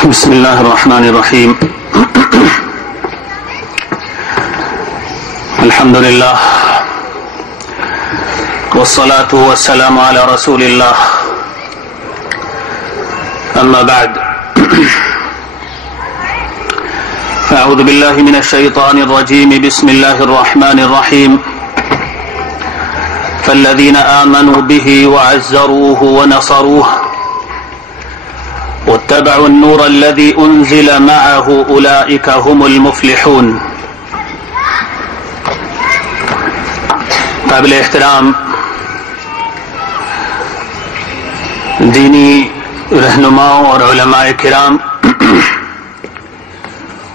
بسم الله الرحمن الرحيم. الحمد لله والصلاة والسلام على رسول الله. أما بعد، أعوذ بالله من الشيطان الرجيم. بسم الله الرحمن الرحيم. فالذين آمنوا به وعزروه ونصروه واتبعوا النور الذي أنزل معه أولئك هم المفلحون. قابل احترام دینی رہنماؤں اور علماء کرام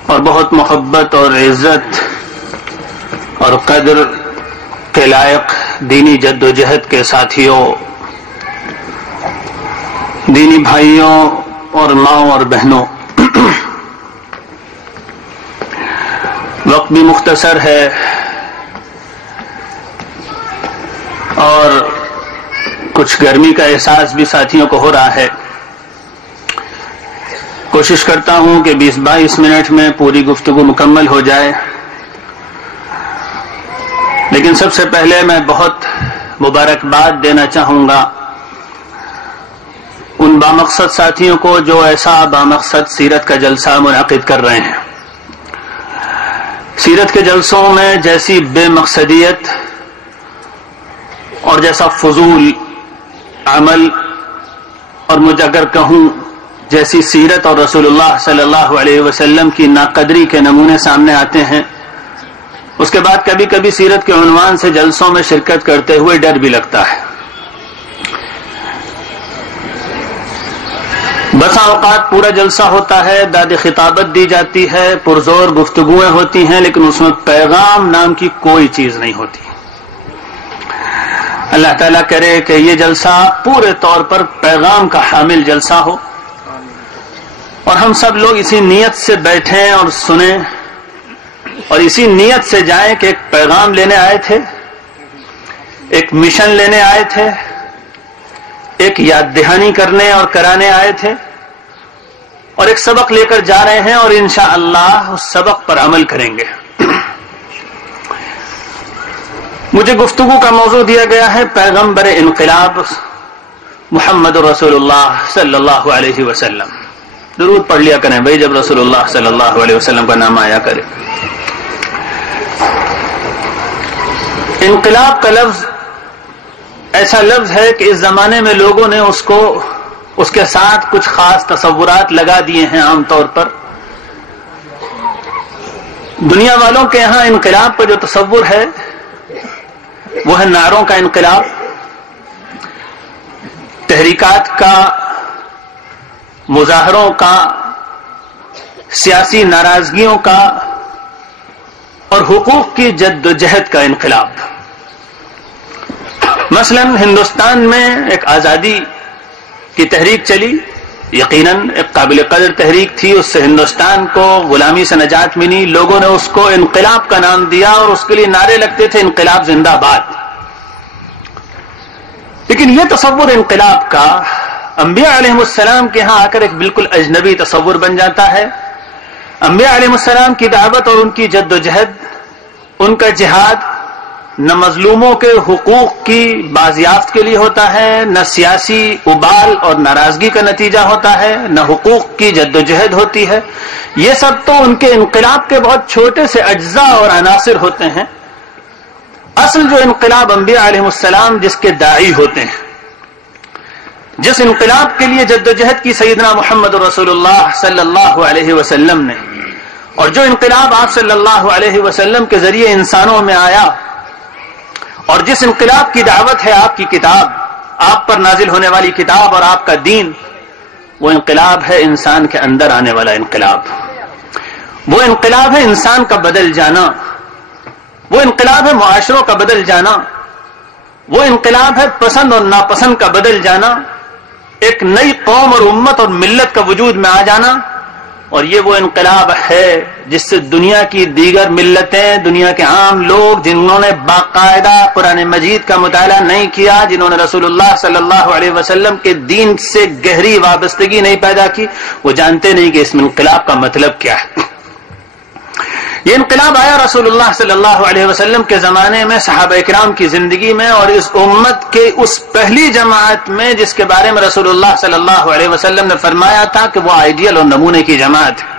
اور بہت محبت اور عزت اور قدر کے لائق دینی جد و جہد کے ساتھیوں، دینی بھائیوں اور ماؤں اور بہنوں، وقت بھی مختصر ہے اور کچھ گرمی کا احساس بھی ساتھیوں کو ہو رہا ہے. کوشش کرتا ہوں کہ 20-22 منٹ میں پوری گفتگو مکمل ہو جائے، لیکن سب سے پہلے میں بہت مبارکباد دینا چاہوں گا ان بامقصد ساتھیوں کو جو ایسا بامقصد سیرت کا جلسہ منعقد کر رہے ہیں. سیرت کے جلسوں میں جیسی بے مقصدیت اور جیسا فضول عمل اور مجھے اگر کہوں جیسی سیرت اور رسول اللہ صلی اللہ علیہ وسلم کی ناقدری کے نمونے سامنے آتے ہیں، اس کے بعد کبھی کبھی سیرت کے عنوان سے جلسوں میں شرکت کرتے ہوئے ڈر بھی لگتا ہے. بسا اوقات پورا جلسہ ہوتا ہے، داد خطابت دی جاتی ہے، پرزور گفتگویں ہوتی ہیں، لیکن اس میں پیغام نام کی کوئی چیز نہیں ہوتی. اللہ تعالیٰ کرے کہ یہ جلسہ پورے طور پر پیغام کا حامل جلسہ ہو اور ہم سب لوگ اسی نیت سے بیٹھیں اور سنیں اور اسی نیت سے جائیں کہ ایک پیغام لینے آئے تھے، ایک مشن لینے آئے تھے، ایک یاد دہانی کرنے اور کرانے آئے تھے اور ایک سبق لے کر جا رہے ہیں اور انشاءاللہ اس سبق پر عمل کریں گے. مجھے گفتگو کا موضوع دیا گیا ہے پیغمبر انقلاب محمد رسول اللہ صلی اللہ علیہ وسلم. درود پڑھ لیا کریں بھائی جب رسول اللہ صلی اللہ علیہ وسلم کا نام آیا کرے. انقلاب کا لفظ ایسا لفظ ہے کہ اس زمانے میں لوگوں نے اس کے ساتھ کچھ خاص تصورات لگا دیے ہیں. عام طور پر دنیا والوں کے ہاں انقلاب کا جو تصور ہے وہ ہے نعروں کا انقلاب، تحریکات کا، مظاہروں کا، سیاسی ناراضگیوں کا اور حقوق کی جد و جہد کا انقلاب. مثلا ہندوستان میں ایک آزادی کی تحریک چلی، یقیناً ایک قابل قدر تحریک تھی، اس سے ہندوستان کو غلامی سے نجات ملی. لوگوں نے اس کو انقلاب کا نام دیا اور اس کے لیے نعرے لگتے تھے انقلاب زندہ باد. لیکن یہ تصور انقلاب کا انبیاء علیہ السلام کے ہاں آ کر ایک بالکل اجنبی تصور بن جاتا ہے. انبیاء علیہ السلام کی دعوت اور ان کی جد و جہد، ان کا جہاد نہ مظلوموں کے حقوق کی بازیافت کے لیے ہوتا ہے، نہ سیاسی ابال اور ناراضگی کا نتیجہ ہوتا ہے، نہ حقوق کی جد و جہد ہوتی ہے. یہ سب تو ان کے انقلاب کے بہت چھوٹے سے اجزاء اور عناصر ہوتے ہیں. اصل جو انقلاب انبیاء علیہ السلام جس کے داعی ہوتے ہیں، جس انقلاب کے لیے جد و جہد کی سیدنا محمد رسول اللہ صلی اللہ علیہ وسلم نے، اور جو انقلاب آپ صلی اللہ علیہ وسلم کے ذریعے انسانوں میں آیا، اور جس انقلاب کی دعوت ہے آپ کی کتاب، آپ پر نازل ہونے والی کتاب اور آپ کا دین، وہ انقلاب ہے انسان کے اندر آنے والا انقلاب. وہ انقلاب ہے انسان کا بدل جانا، وہ انقلاب ہے معاشروں کا بدل جانا، وہ انقلاب ہے پسند اور ناپسند کا بدل جانا، ایک نئی قوم اور امت اور ملت کا وجود میں آ جانا. اور یہ وہ انقلاب ہے جس سے دنیا کی دیگر ملتیں، دنیا کے عام لوگ جنہوں نے باقاعدہ قرآن مجید کا مطالعہ نہیں کیا، جنہوں نے رسول اللہ صلی اللہ علیہ وسلم کے دین سے گہری وابستگی نہیں پیدا کی، وہ جانتے نہیں کہ اس انقلاب کا مطلب کیا ہے۔ یہ انقلاب آیا رسول اللہ صلی اللہ علیہ وسلم کے زمانے میں، صحابہ کرام کی زندگی میں، اور اس امت کے اس پہلی جماعت میں جس کے بارے میں رسول اللہ صلی اللہ علیہ وسلم نے فرمایا تھا کہ وہ آئیڈیل اور نمونے کی جماعت ہے،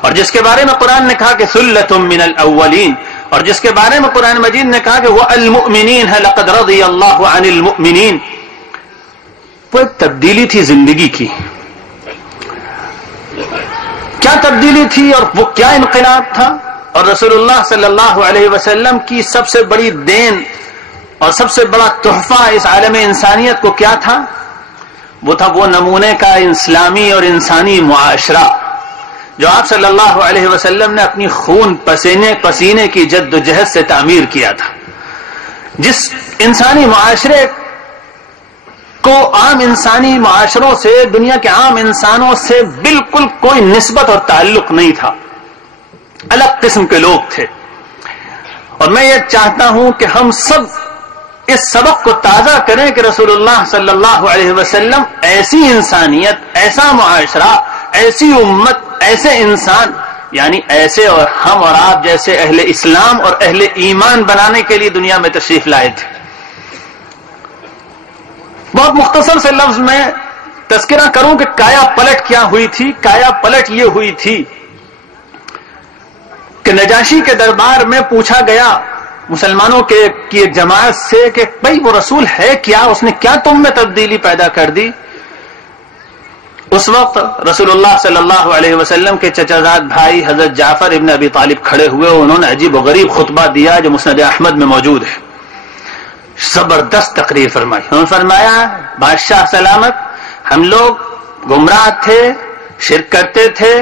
اور جس کے بارے میں قرآن نے کہا کہ ثلۃ من الاولین، اور جس کے بارے میں قرآن مجید نے کہا کہ وہ المؤمنین ہے، لقد رضی اللہ عن المؤمنین۔ وہ ایک تبدیلی تھی زندگی کی۔ کیا تبدیلی تھی اور وہ کیا انقلاب تھا؟ اور رسول اللہ صلی اللہ علیہ وسلم کی سب سے بڑی دین اور سب سے بڑا تحفہ اس عالم انسانیت کو کیا تھا؟ وہ تھا وہ نمونے کا اسلامی اور انسانی معاشرہ جو آپ صلی اللہ علیہ وسلم نے اپنی خون پسینے کی جد و جہد سے تعمیر کیا تھا، جس انسانی معاشرے کو عام انسانی معاشروں سے، دنیا کے عام انسانوں سے بالکل کوئی نسبت اور تعلق نہیں تھا، الگ قسم کے لوگ تھے۔ اور میں یہ چاہتا ہوں کہ ہم سب اس سبق کو تازہ کریں کہ رسول اللہ صلی اللہ علیہ وسلم ایسی انسانیت، ایسا معاشرہ، ایسی امت، ایسے انسان، یعنی ایسے اور ہم اور آپ جیسے اہل اسلام اور اہل ایمان بنانے کے لیے دنیا میں تشریف لائے تھے۔ بہت مختصر سے لفظ میں تذکرہ کروں کہ کایا پلٹ کیا ہوئی تھی۔ کایا پلٹ یہ ہوئی تھی کہ نجاشی کے دربار میں پوچھا گیا مسلمانوں کی ایک جماعت سے کہ بھئی وہ رسول ہے کیا، اس نے کیا تم میں تبدیلی پیدا کر دی؟ اس وقت رسول اللہ صلی اللہ علیہ وسلم کے چچا زاد بھائی حضرت جعفر ابن ابی طالب کھڑے ہوئے، انہوں نے عجیب و غریب خطبہ دیا جو مسند احمد میں موجود ہے۔ زبردست تقریر فرمائی۔ انہوں نے فرمایا بادشاہ سلامت، ہم لوگ گمراہ تھے، شرک کرتے تھے،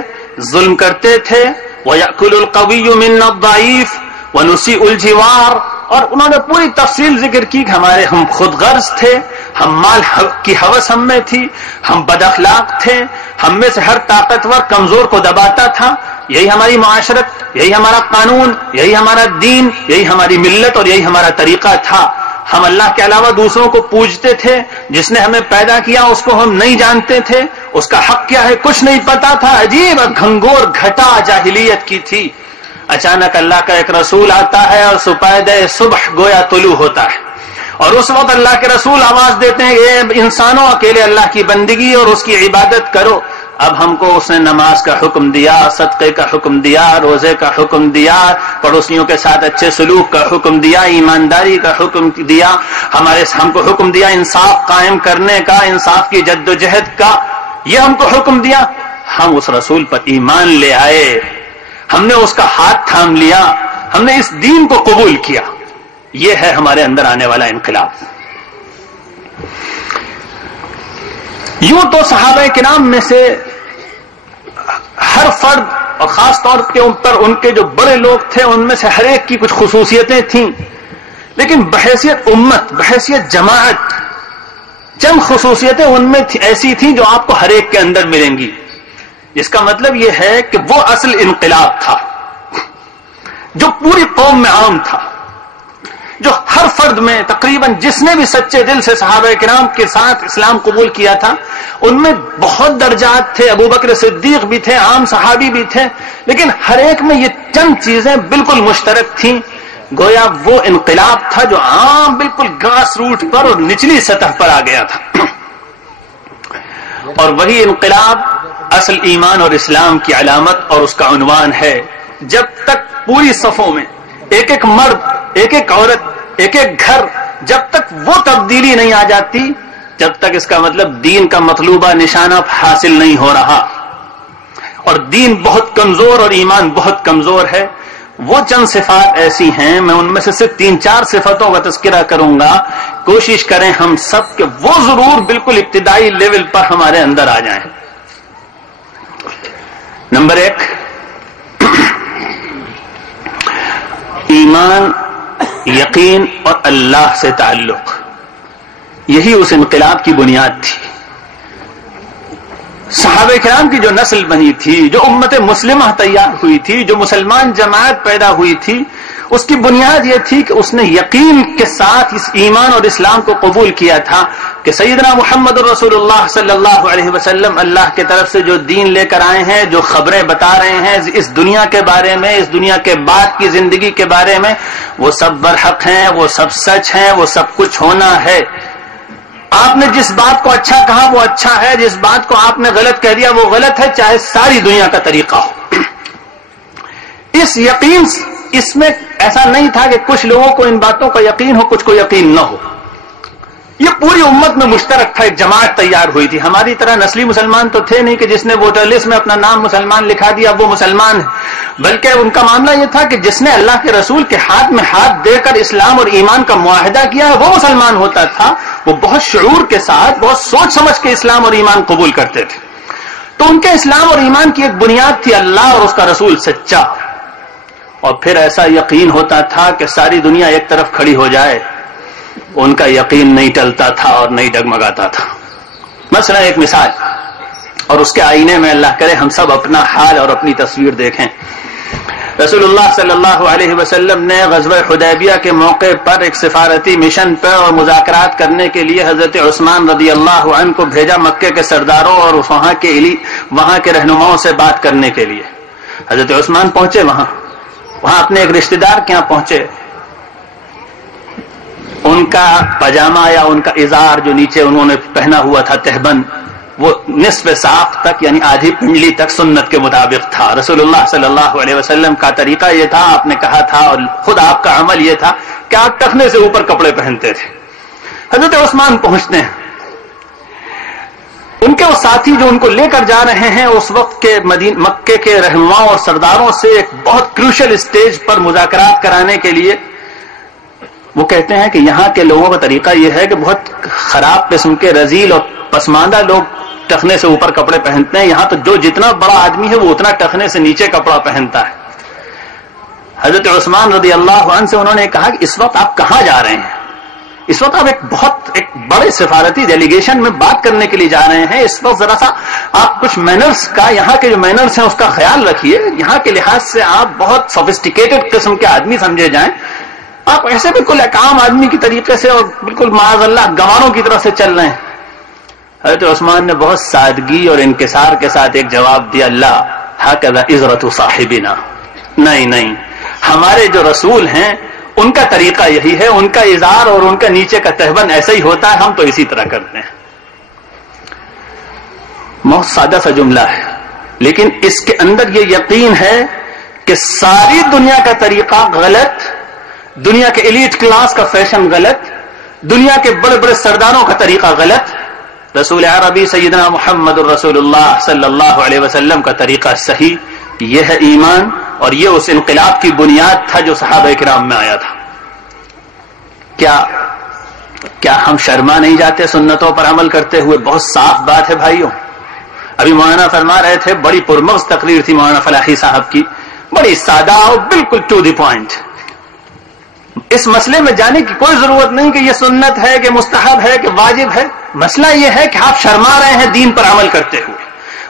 ظلم کرتے تھے، وَيَأْكُلُ الْقَوِيُّ مِنَّا الضَّعِيفُ وَنُسِيءُ الْجِوَارِ، اور انہوں نے پوری تفصیل ذکر کی کہ ہم خود غرض تھے، ہم مال کی ہوس ہم میں تھی، ہم بد اخلاق تھے، ہم میں سے ہر طاقتور کمزور کو دباتا تھا، یہی ہماری معاشرت، یہی ہمارا قانون، یہی ہمارا دین، یہی ہماری ملت اور یہی ہمارا طریقہ تھا۔ ہم اللہ کے علاوہ دوسروں کو پوجتے تھے، جس نے ہمیں پیدا کیا اس کو ہم نہیں جانتے تھے، اس کا حق کیا ہے کچھ نہیں پتا تھا، عجیب گھنگور گھٹا جاہلیت کی تھی۔ اچانک اللہ کا ایک رسول آتا ہے اور سپید صبح گویا طلوع ہوتا ہے، اور اس وقت اللہ کے رسول آواز دیتے ہیں اے انسانوں اکیلے اللہ کی بندگی اور اس کی عبادت کرو۔ اب ہم کو اس نے نماز کا حکم دیا، صدقے کا حکم دیا، روزے کا حکم دیا، پڑوسیوں کے ساتھ اچھے سلوک کا حکم دیا، ایمانداری کا حکم دیا، ہم کو حکم دیا انصاف قائم کرنے کا، انصاف کی جد و جہد کا، یہ ہم کو حکم دیا۔ ہم اس رسول پر ایمان لے آئے، ہم نے اس کا ہاتھ تھام لیا، ہم نے اس دین کو قبول کیا۔ یہ ہے ہمارے اندر آنے والا انقلاب۔ یوں تو صحابہ کرام میں سے ہر فرد اور خاص طور کے اوپر ان کے جو بڑے لوگ تھے ان میں سے ہر ایک کی کچھ خصوصیتیں تھیں، لیکن بحیثیت امت، بحیثیت جماعت، چند خصوصیتیں ان میں ایسی تھیں جو آپ کو ہر ایک کے اندر ملیں گی، جس کا مطلب یہ ہے کہ وہ اصل انقلاب تھا جو پوری قوم میں عام تھا، جو ہر فرد میں تقریباً جس نے بھی سچے دل سے صحابہ کرام کے ساتھ اسلام قبول کیا تھا، ان میں بہت درجات تھے، ابو بکر صدیق بھی تھے، عام صحابی بھی تھے، لیکن ہر ایک میں یہ چند چیزیں بالکل مشترک تھیں۔ گویا وہ انقلاب تھا جو عام بالکل گراس روٹ پر اور نچلی سطح پر آ گیا تھا، اور وہی انقلاب اصل ایمان اور اسلام کی علامت اور اس کا عنوان ہے۔ جب تک پوری صفوں میں ایک ایک مرد، ایک ایک عورت، ایک ایک گھر، جب تک وہ تبدیلی نہیں آ جاتی، جب تک اس کا مطلب دین کا مطلوبہ نشانہ حاصل نہیں ہو رہا، اور دین بہت کمزور اور ایمان بہت کمزور ہے۔ وہ چند صفات ایسی ہیں، میں ان میں سے صرف 3-4 صفتوں کا تذکرہ کروں گا، کوشش کریں ہم سب کہ وہ ضرور بالکل ابتدائی لیول پر ہمارے اندر آ جائیں۔ نمبر 1، ایمان، یقین اور اللہ سے تعلق، یہی اس انقلاب کی بنیاد تھی۔ صحابہ کرام کی جو نسل بنی تھی، جو امت مسلمہ تیار ہوئی تھی، جو مسلمان جماعت پیدا ہوئی تھی، اس کی بنیاد یہ تھی کہ اس نے یقین کے ساتھ اس ایمان اور اسلام کو قبول کیا تھا کہ سیدنا محمد رسول اللہ صلی اللہ علیہ وسلم اللہ کی طرف سے جو دین لے کر آئے ہیں، جو خبریں بتا رہے ہیں اس دنیا کے بارے میں، اس دنیا کے بعد کی زندگی کے بارے میں، وہ سب برحق ہیں، وہ سب سچ ہیں، وہ سب کچھ ہونا ہے۔ آپ نے جس بات کو اچھا کہا وہ اچھا ہے، جس بات کو آپ نے غلط کہہ دیا وہ غلط ہے، چاہے ساری دنیا کا طریقہ ہو۔ اس یقین اس میں ایسا نہیں تھا کہ کچھ لوگوں کو ان باتوں کا یقین ہو، کچھ کو یقین نہ ہو۔ یہ پوری امت میں مشترک تھا، ایک جماعت تیار ہوئی تھی۔ ہماری طرح نسلی مسلمان تو تھے نہیں کہ جس نے ووٹر لسٹ میں اپنا نام مسلمان لکھا دیا اب وہ مسلمان ہے، بلکہ ان کا معاملہ یہ تھا کہ جس نے اللہ کے رسول کے ہاتھ میں ہاتھ دے کر اسلام اور ایمان کا معاہدہ کیا ہے وہ مسلمان ہوتا تھا۔ وہ بہت شعور کے ساتھ، بہت سوچ سمجھ کے اسلام اور ایمان قبول کرتے تھے۔ تو ان کے اسلام اور ایمان کی ایک بنیاد تھی اللہ اور اس کا رسول سچا، اور پھر ایسا یقین ہوتا تھا کہ ساری دنیا ایک طرف کھڑی ہو جائے، ان کا یقین نہیں ٹلتا تھا اور نہیں ڈگمگاتا تھا۔ مثلا ایک مثال، اور اس کے آئینے میں اللہ کرے ہم سب اپنا حال اور اپنی تصویر دیکھیں۔ رسول اللہ صلی اللہ علیہ وسلم نے غزوہ حدیبیہ کے موقع پر ایک سفارتی مشن پر اور مذاکرات کرنے کے لیے حضرت عثمان رضی اللہ عنہ کو بھیجا، مکے کے سرداروں اور وہاں کے رہنماؤں سے بات کرنے کے لیے۔ حضرت عثمان پہنچے وہاں اپنے ایک رشتہ دار کے یہاں پہنچے۔ ان کا پاجامہ یا ان کا ازار جو نیچے انہوں نے پہنا ہوا تھا تہبند، وہ نصف ساق تک یعنی آدھی پنڈلی تک سنت کے مطابق تھا۔ رسول اللہ صلی اللہ علیہ وسلم کا طریقہ یہ تھا، آپ نے کہا تھا اور خود آپ کا عمل یہ تھا کہ آپ ٹخنے سے اوپر کپڑے پہنتے تھے۔ حضرت عثمان پہنچتے ہیں، ان کے وہ ساتھی جو ان کو لے کر جا رہے ہیں اس وقت کے مکے کے رہنماؤں اور سرداروں سے ایک بہت کروشل اسٹیج پر مذاکرات کرانے کے لیے، وہ کہتے ہیں کہ یہاں کے لوگوں کا طریقہ یہ ہے کہ بہت خراب قسم کے رذیل اور پسماندہ لوگ ٹخنے سے اوپر کپڑے پہنتے ہیں، یہاں تو جو جتنا بڑا آدمی ہے وہ اتنا ٹخنے سے نیچے کپڑا پہنتا ہے۔ حضرت عثمان رضی اللہ عنہ سے انہوں نے کہا کہ اس وقت آپ کہاں جا رہے ہیں؟ اس وقت آپ ایک بڑے سفارتی ڈیلیگیشن میں بات کرنے کے لیے جا رہے ہیں، اس وقت ذرا سا آپ کچھ مینرز کا، یہاں کے جو مینرز ہیں اس کا خیال رکھیے، یہاں کے لحاظ سے آپ بہت سوفسٹیکیٹڈ قسم کے آدمی سمجھے جائیں، آپ ایسے بالکل ایک عام آدمی کی طریقے سے اور بالکل معاذ اللہ گواروں کی طرف سے چل رہے ہیں۔ حضرت عثمان نے بہت سادگی اور انکسار کے ساتھ ایک جواب دیا، اللہ ہکذا عزرت صاحبنا، نہیں، ہمارے جو رسول ہیں ان کا طریقہ یہی ہے، ان کا ازار اور ان کا نیچے کا تہبند ایسا ہی ہوتا ہے، ہم تو اسی طرح کرتے ہیں۔ بہت سادہ سا جملہ ہے، لیکن اس کے اندر یہ یقین ہے کہ ساری دنیا کا طریقہ غلط، دنیا کے ایلیٹ کلاس کا فیشن غلط، دنیا کے بڑے بڑے سرداروں کا طریقہ غلط، رسول عربی سیدنا محمد الرسول اللہ صلی اللہ علیہ وسلم کا طریقہ صحیح۔ یہ ہے ایمان، اور یہ اس انقلاب کی بنیاد تھا جو صحابہ کرام میں آیا تھا۔ کیا ہم شرما نہیں جاتے سنتوں پر عمل کرتے ہوئے؟ بہت صاف بات ہے بھائیوں، ابھی مولانا فرما رہے تھے، بڑی پرمغز تقریر تھی مولانا فلاحی صاحب کی، بڑی سادہ اور بالکل ٹو دی پوائنٹ۔ اس مسئلے میں جانے کی کوئی ضرورت نہیں کہ یہ سنت ہے کہ مستحب ہے کہ واجب ہے، مسئلہ یہ ہے کہ آپ شرما رہے ہیں دین پر عمل کرتے ہوئے۔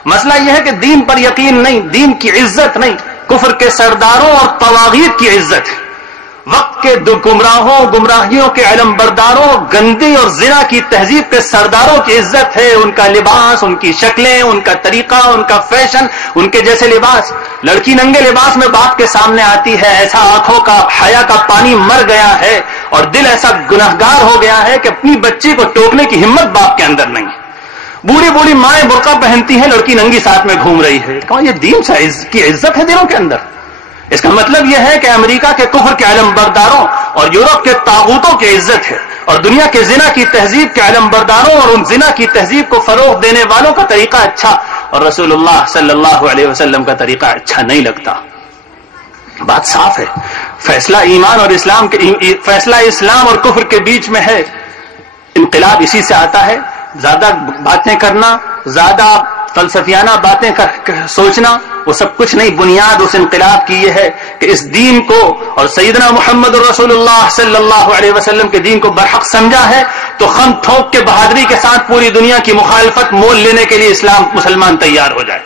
مسئلہ یہ ہے کہ دین پر یقین نہیں، دین کی عزت نہیں، کفر کے سرداروں اور طواغیت کی عزت ہے، وقت کے گمراہوں گمراہیوں کے علم برداروں، گندی اور زنا کی تہذیب کے سرداروں کی عزت ہے، ان کا لباس، ان کی شکلیں، ان کا طریقہ، ان کا فیشن، ان کے جیسے لباس۔ لڑکی ننگے لباس میں باپ کے سامنے آتی ہے، ایسا آنکھوں کا حیا کا پانی مر گیا ہے اور دل ایسا گنہگار ہو گیا ہے کہ اپنی بچی کو ٹوکنے کی ہمت باپ کے اندر نہیں ہے۔ بوڑھی بوڑھی مائیں برقع پہنتی ہیں، لڑکی ننگی ساتھ میں گھوم رہی ہے۔ کہاں یہ دین کی عزت ہے دلوں کے اندر؟ اس کا مطلب یہ ہے کہ امریکہ کے کفر کے علم برداروں اور یورپ کے طاغوتوں کی عزت ہے، اور دنیا کے زنا کی تہذیب کے علم برداروں اور ان زنا کی تہذیب کو فروغ دینے والوں کا طریقہ اچھا، اور رسول اللہ صلی اللہ علیہ وسلم کا طریقہ اچھا نہیں لگتا۔ بات صاف ہے، فیصلہ ایمان اور اسلام کے، فیصلہ اسلام اور کفر کے بیچ میں ہے۔ انقلاب اسی سے آتا ہے، زیادہ باتیں کرنا، زیادہ فلسفیانہ باتیں سوچنا، وہ سب کچھ نہیں۔ بنیاد اس انقلاب کی یہ ہے کہ اس دین کو اور سیدنا محمد رسول اللہ صلی اللہ علیہ وسلم کے دین کو برحق سمجھا ہے تو خم ٹھوک کے بہادری کے ساتھ پوری دنیا کی مخالفت مول لینے کے لیے مسلمان تیار ہو جائے.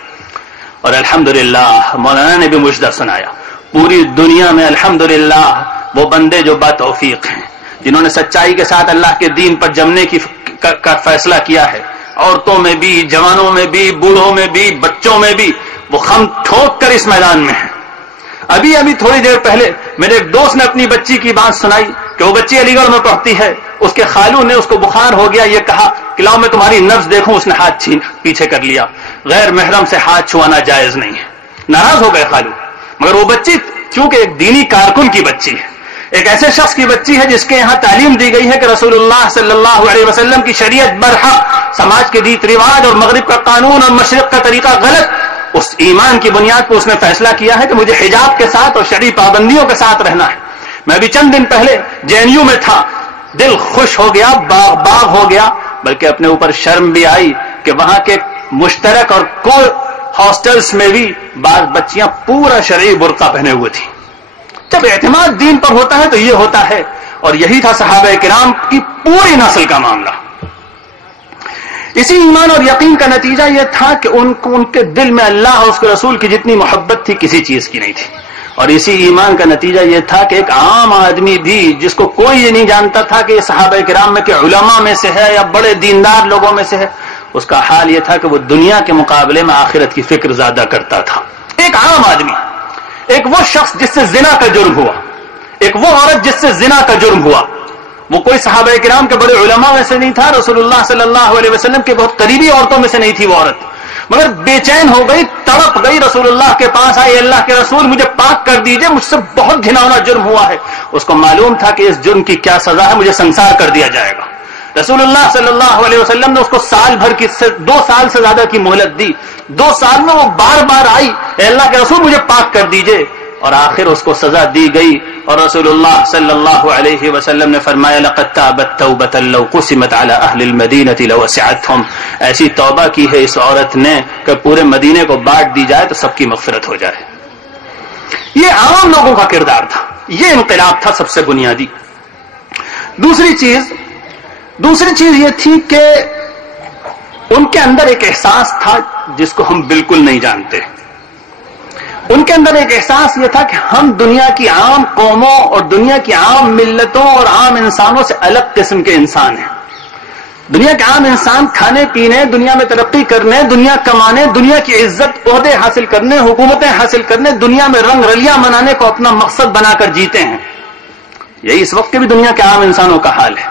اور الحمدللہ مولانا نے بھی مجدہ سنایا. پوری دنیا میں الحمدللہ وہ بندے جو با توفیق ہیں، جنہوں نے سچائی کے ساتھ اللہ کے دین پر جمنے کا فیصلہ کیا ہے، عورتوں میں بھی، جوانوں میں بھی، بوڑھوں میں بھی، بچوں میں بھی، وہ خم ٹھوک کر اس میدان میں ہیں. ابھی تھوڑی دیر پہلے میرے ایک دوست نے اپنی بچی کی بات سنائی کہ وہ بچی علی گڑھ میں پڑھتی ہے، اس کے خالو نے اس کو بخار ہو گیا، یہ کہا کہ لاؤ میں تمہاری نبض دیکھوں. اس نے ہاتھ پیچھے کر لیا. غیر محرم سے ہاتھ چھوانا جائز نہیں ہے. ناراض ہو گئے خالو. مگر وہ بچی چونکہ ایک دینی کارکن کی بچی ہے، ایک ایسے شخص کی بچی ہے جس کے یہاں تعلیم دی گئی ہے کہ رسول اللہ صلی اللہ علیہ وسلم کی شریعت برحق، سماج کے ریت رواج اور مغرب کا قانون اور مشرق کا طریقہ غلط، اس ایمان کی بنیاد پر اس نے فیصلہ کیا ہے کہ مجھے حجاب کے ساتھ اور شرعی پابندیوں کے ساتھ رہنا ہے. میں بھی چند دن پہلے JNU میں تھا، دل خوش ہو گیا، باغ ہو گیا، بلکہ اپنے اوپر شرم بھی آئی کہ وہاں کے مشترک اور کور ہاسٹلز میں بھی بعض بچیاں پورا شرعی برقع پہنے ہوئے تھیں. جب اعتماد دین پر ہوتا ہے تو یہ ہوتا ہے، اور یہی تھا صحابہ کرام کی پوری نسل کا معاملہ. اسی ایمان اور یقین کا نتیجہ یہ تھا کہ ان کے دل میں اللہ اور اس کے رسول کی جتنی محبت تھی کسی چیز کی نہیں تھی. اور اسی ایمان کا نتیجہ یہ تھا کہ ایک عام آدمی بھی جس کو کوئی یہ نہیں جانتا تھا کہ یہ صحابہ کرام میں کے علماء میں سے ہے یا بڑے دیندار لوگوں میں سے ہے، اس کا حال یہ تھا کہ وہ دنیا کے مقابلے میں آخرت کی فکر زیادہ کرتا تھا. ایک عام آدمی، ایک وہ شخص جس سے زنا کا جرم ہوا، ایک وہ عورت جس سے زنا کا جرم ہوا، وہ کوئی صحابہ کرام کے بڑے علماء میں سے نہیں تھا، رسول اللہ صلی اللہ علیہ وسلم کے بہت قریبی عورتوں میں سے نہیں تھی وہ عورت، مگر بے چین ہو گئی، تڑپ گئی، رسول اللہ کے پاس آئی، اللہ کے رسول مجھے پاک کر دیجئے، مجھ سے بہت گھناؤنا جرم ہوا ہے. اس کو معلوم تھا کہ اس جرم کی کیا سزا ہے، مجھے سنسار کر دیا جائے گا. رسول اللہ صلی اللہ علیہ وسلم نے اس کو سال بھر کی 2 سال سے زیادہ کی مہلت دی. 2 سال میں وہ بار بار آئی، اے اللہ کے رسول مجھے پاک کر دیجئے، اور آخر اس کو سزا دی گئی. اور رسول اللہ صلی اللہ علیہ وسلم نے فرمایا لقد تابت توبۃ لو قسمت علی اہل المدینہ لوسعتهم، ایسی توبہ کی ہے اس عورت نے کہ پورے مدینے کو بانٹ دی جائے تو سب کی مغفرت ہو جائے. یہ عام لوگوں کا کردار تھا، یہ انقلاب تھا سب سے بنیادی. دوسری چیز یہ تھی کہ ان کے اندر ایک احساس تھا جس کو ہم بالکل نہیں جانتے. ان کے اندر ایک احساس یہ تھا کہ ہم دنیا کی عام قوموں اور دنیا کی عام ملتوں اور عام انسانوں سے الگ قسم کے انسان ہیں. دنیا کے عام انسان کھانے پینے، دنیا میں ترقی کرنے، دنیا کمانے، دنیا کی عزت عہدے حاصل کرنے، حکومتیں حاصل کرنے، دنیا میں رنگ رلیاں منانے کو اپنا مقصد بنا کر جیتے ہیں. یہی اس وقت کے بھی دنیا کے عام انسانوں کا حال ہے.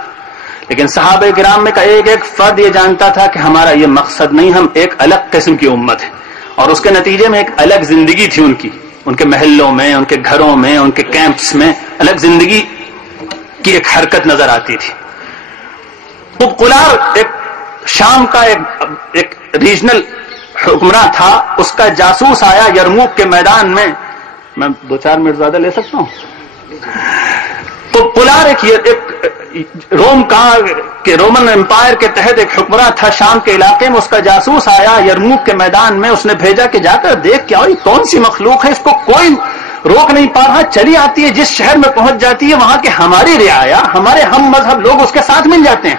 لیکن صحابہ کرام میں کا ایک فرد یہ جانتا تھا کہ ہمارا یہ مقصد نہیں، ہم ایک الگ قسم کی امت ہے، اور اس کے نتیجے میں ایک الگ زندگی تھی ان کے محلوں میں، ان کے گھروں میں، ان کے کیمپس میں الگ زندگی کی ایک حرکت نظر آتی تھی. قلار ایک شام کا ایک ریجنل حکمراں تھا، اس کا جاسوس آیا یرموک کے میدان میں 2-4 منٹ زیادہ لے سکتا ہوں. تو قلار ایک رومن امپائر کے تحت ایک حکمراں تھا شام کے علاقے میں، اس کا جاسوس آیا یرموک کے میدان میں، اس نے بھیجا کہ جا کر دیکھ کیا ہوئی، کون سی مخلوق ہے، اس کو کوئی روک نہیں پا رہا، چلی آتی ہے، جس شہر میں پہنچ جاتی ہے وہاں کے ہماری رعایا، ہمارے ہم مذہب لوگ اس کے ساتھ مل جاتے ہیں.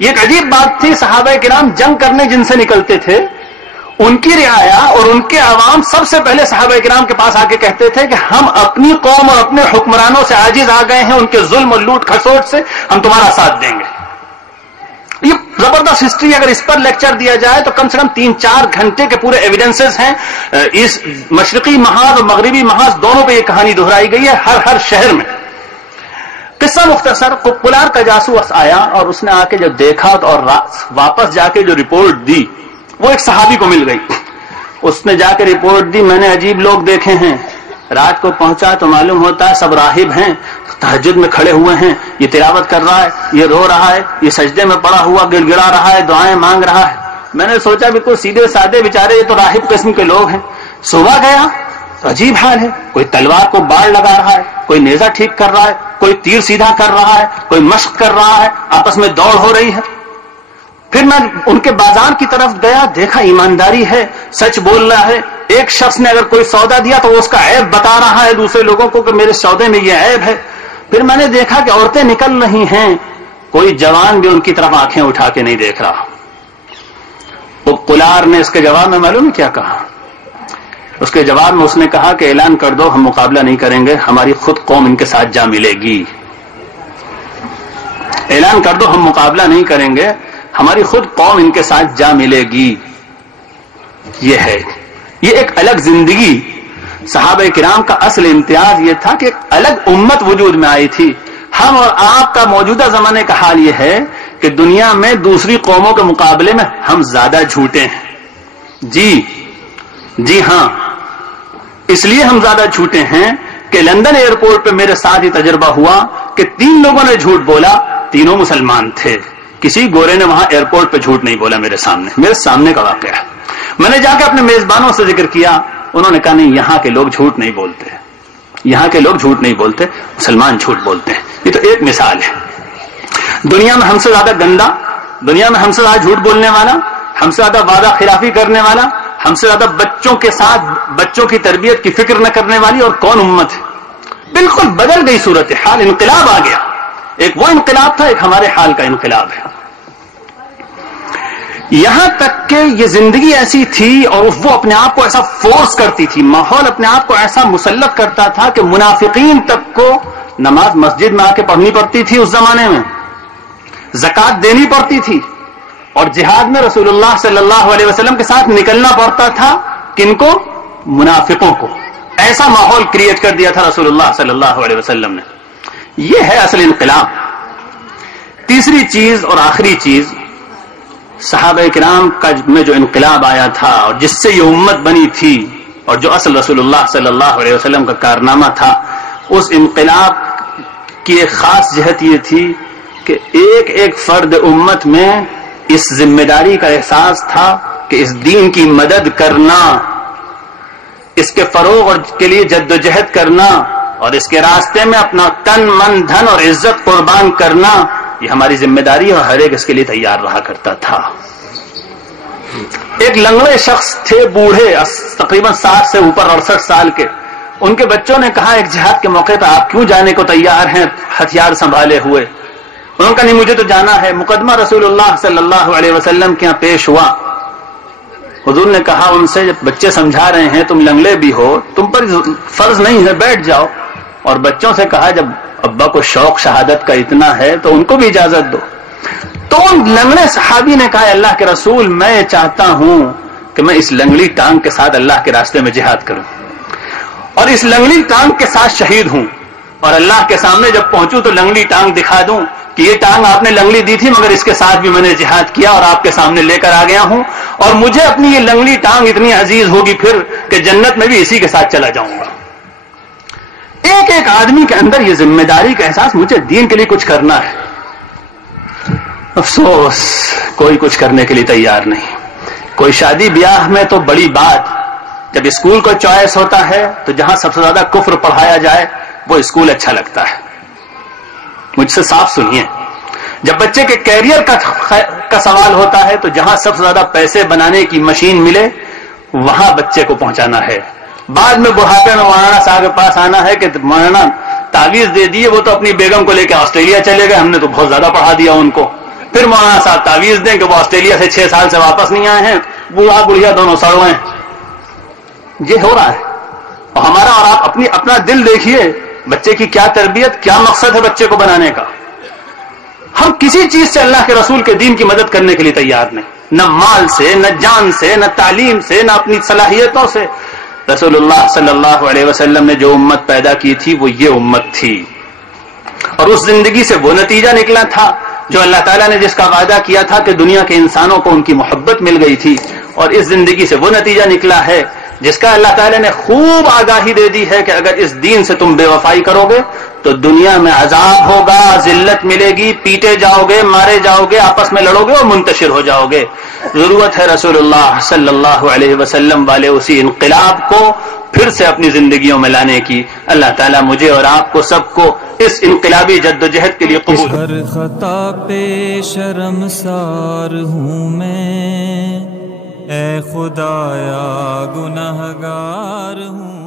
یہ ایک عجیب بات تھی. صحابہ کرام جنگ کرنے جن سے نکلتے تھے ان کی رعایا اور ان کے عوام سب سے پہلے صحابہ کرام کے پاس آ کے کہتے تھے کہ ہم اپنی قوم اور اپنے حکمرانوں سے عاجز آ گئے ہیں، ان کے ظلم اور لوٹ کھسوٹ سے، ہم تمہارا ساتھ دیں گے. یہ زبردست ہسٹری، اگر اس پر لیکچر دیا جائے تو کم سے کم 3-4 گھنٹے کے پورے ایویڈنسز ہیں. اس مشرقی محاذ اور مغربی محاذ دونوں پہ یہ کہانی دہرائی گئی ہے، ہر شہر میں. قصہ مختصر، قلار کا جاسوس آیا اور اس نے آ کے جو دیکھا اور واپس جا کے جو رپورٹ دی وہ ایک صحابی کو مل گئی. اس نے جا کے رپورٹ دی، میں نے عجیب لوگ دیکھے ہیں. رات کو پہنچا تو معلوم ہوتا ہے سب راہب ہیں، تہجد میں کھڑے ہوئے ہیں، یہ تلاوت کر رہا ہے، یہ رو رہا ہے، یہ سجدے میں پڑا ہوا گڑ گڑا رہا ہے، دعائیں مانگ رہا ہے. میں نے سوچا بالکل سیدھے سادے بیچارے، یہ تو راہب قسم کے لوگ ہیں. صبح گیا تو عجیب حال ہے، کوئی تلوار کو باڑ لگا رہا ہے، کوئی نیزہ ٹھیک کر رہا ہے، کوئی تیر سیدھا کر رہا ہے، کوئی مشق کر رہا ہے، آپس میں دوڑ ہو رہی ہے. پھر میں ان کے بازار کی طرف گیا، دیکھا ایمانداری ہے، سچ بول رہا ہے. ایک شخص نے اگر کوئی سودا دیا تو وہ اس کا عیب بتا رہا ہے دوسرے لوگوں کو کہ میرے سودے میں یہ عیب ہے. پھر میں نے دیکھا کہ عورتیں نکل رہی ہیں کوئی جوان بھی ان کی طرف آنکھیں اٹھا کے نہیں دیکھ رہا. وہ قلار نے اس کے جواب میں معلوم کیا کہا؟ اس کے جواب میں اس نے کہا کہ اعلان کر دو ہم مقابلہ نہیں کریں گے، ہماری خود قوم ان کے ساتھ جا ملے گی. اعلان کر دو ہم مقابلہ نہیں کریں گے، ہماری خود قوم ان کے ساتھ جا ملے گی. یہ ہے، یہ ایک الگ زندگی. صحابہ کرام کا اصل امتیاز یہ تھا کہ ایک الگ امت وجود میں آئی تھی. ہم اور آپ کا موجودہ زمانے کا حال یہ ہے کہ دنیا میں دوسری قوموں کے مقابلے میں ہم زیادہ جھوٹے ہیں. جی ہاں، اس لیے ہم زیادہ جھوٹے ہیں کہ لندن ایئرپورٹ پہ میرے ساتھ یہ تجربہ ہوا کہ 3 لوگوں نے جھوٹ بولا، تینوں مسلمان تھے. کسی گورے نے وہاں ایئرپورٹ پہ جھوٹ نہیں بولا. میرے سامنے کا واقعہ ہے. میں نے جا کے اپنے میزبانوں سے ذکر کیا، انہوں نے کہا نہیں، یہاں کے لوگ جھوٹ نہیں بولتے، یہاں کے لوگ جھوٹ نہیں بولتے، مسلمان جھوٹ بولتے ہیں. یہ تو ایک مثال ہے. دنیا میں ہم سے زیادہ گندا، دنیا میں ہم سے زیادہ جھوٹ بولنے والا، ہم سے زیادہ وعدہ خلافی کرنے والا، ہم سے زیادہ بچوں کے ساتھ بچوں کی تربیت کی فکر نہ کرنے والی اور کون امت ہے؟ بالکل بدل گئی صورتحال، انقلاب آ گیا. ایک وہ انقلاب تھا، ایک ہمارے حال کا انقلاب ہے. یہاں تک کہ یہ زندگی ایسی تھی اور وہ اپنے آپ کو ایسا فورس کرتی تھی، ماحول اپنے آپ کو ایسا مسلط کرتا تھا کہ منافقین تک کو نماز مسجد میں آ کے پڑھنی پڑتی تھی. اس زمانے میں زکوٰۃ دینی پڑتی تھی اور جہاد میں رسول اللہ صلی اللہ علیہ وسلم کے ساتھ نکلنا پڑتا تھا. کن کو؟ منافقوں کو. ایسا ماحول کریٹ کر دیا تھا رسول اللہ صلی اللہ علیہ وسلم نے. یہ ہے اصل انقلاب. تیسری چیز اور آخری چیز، صحابہ کرام کا میں جو انقلاب آیا تھا اور جس سے یہ امت بنی تھی اور جو اصل رسول اللہ صلی اللہ علیہ وسلم کا کارنامہ تھا، اس انقلاب کی ایک خاص جہت یہ تھی کہ ایک ایک فرد امت میں اس ذمہ داری کا احساس تھا کہ اس دین کی مدد کرنا، اس کے فروغ اور کے لیے جد و جہد کرنا اور اس کے راستے میں اپنا تن من دھن اور عزت قربان کرنا، یہ ہماری ذمہ داری اور ہر ایک اس کے لیے تیار رہا کرتا تھا. ایک لنگڑے شخص تھے، بوڑھے، تقریباً 60 سے اوپر 68 سال کے. ان کے بچوں نے کہا ایک جہاد کے موقع پہ آپ کیوں جانے کو تیار ہیں ہتھیار سنبھالے ہوئے؟ انہوں نے کہا نہیں، مجھے تو جانا ہے. مقدمہ رسول اللہ صلی اللہ علیہ وسلم کے یہاں پیش ہوا. حضور نے کہا ان سے، جب بچے سمجھا رہے ہیں تم لنگڑے بھی ہو، تم پر فرض نہیں ہے، بیٹھ جاؤ. اور بچوں سے کہا جب ابا کو شوق شہادت کا اتنا ہے تو ان کو بھی اجازت دو. تو ان لنگڑے صحابی نے کہا اللہ کے رسول، میں چاہتا ہوں کہ میں اس لنگڑی ٹانگ کے ساتھ اللہ کے راستے میں جہاد کروں اور اس لنگڑی ٹانگ کے ساتھ شہید ہوں، اور اللہ کے سامنے جب پہنچوں تو لنگڑی ٹانگ دکھا دوں کہ یہ ٹانگ آپ نے لنگڑی دی تھی مگر اس کے ساتھ بھی میں نے جہاد کیا اور آپ کے سامنے لے کر آ گیا ہوں، اور مجھے اپنی یہ لنگڑی ٹانگ اتنی عزیز ہوگی پھر کہ جنت میں بھی اسی کے ساتھ چلا جاؤں گا. ایک ایک آدمی کے اندر یہ ذمہ داری کا احساس، مجھے دین کے لیے کچھ کرنا ہے. افسوس کوئی کچھ کرنے کے لیے تیار نہیں. کوئی شادی بیاہ میں تو بڑی بات، جب اسکول کو چوائس ہوتا ہے تو جہاں سب سے زیادہ کفر پڑھایا جائے وہ اسکول اچھا لگتا ہے. مجھ سے صاف سنیے، جب بچے کے کیریئر کا سوال ہوتا ہے تو جہاں سب سے زیادہ پیسے بنانے کی مشین ملے وہاں بچے کو پہنچانا ہے. بعد میں بڑھاپے میں مولانا صاحب کے پاس آنا ہے کہ مولانا تعویذ دے دیے، وہ تو اپنی بیگم کو لے کے آسٹریلیا چلے گئے، ہم نے تو بہت زیادہ پڑھا دیا ان کو. پھر مولانا صاحب تعویذ دیں کہ وہ آسٹریلیا سے 6 سال سے واپس نہیں آئے ہیں، بوڑھا بڑھیا دونوں سڑوے ہیں. یہ ہو رہا ہے. اور ہمارا اور آپ اپنا دل دیکھیے، بچے کی کیا تربیت، کیا مقصد ہے بچے کو بنانے کا. ہم کسی چیز سے اللہ کے رسول کے دین کی مدد کرنے کے لیے تیار نہیں، نہ مال سے، نہ جان سے، نہ تعلیم سے، نہ اپنی صلاحیتوں سے. رسول اللہ صلی اللہ علیہ وسلم نے جو امت پیدا کی تھی وہ یہ امت تھی، اور اس زندگی سے وہ نتیجہ نکلا تھا جو اللہ تعالیٰ نے جس کا وعدہ کیا تھا کہ دنیا کے انسانوں کو ان کی محبت مل گئی تھی، اور اس زندگی سے وہ نتیجہ نکلا ہے جس کا اللہ تعالیٰ نے خوب آگاہی دے دی ہے کہ اگر اس دین سے تم بے وفائی کرو گے تو دنیا میں عذاب ہوگا، ذلت ملے گی، پیٹے جاؤ گے، مارے جاؤ گے، آپس میں لڑو گے اور منتشر ہو جاؤ گے. ضرورت ہے رسول اللہ صلی اللہ علیہ وسلم والے اسی انقلاب کو پھر سے اپنی زندگیوں میں لانے کی. اللہ تعالیٰ مجھے اور آپ کو سب کو اس انقلابی جد و جہد کے لیے قبول. ہر خطا پہ شرمسار ہوں میں، اے خدایا گنہگار ہوں.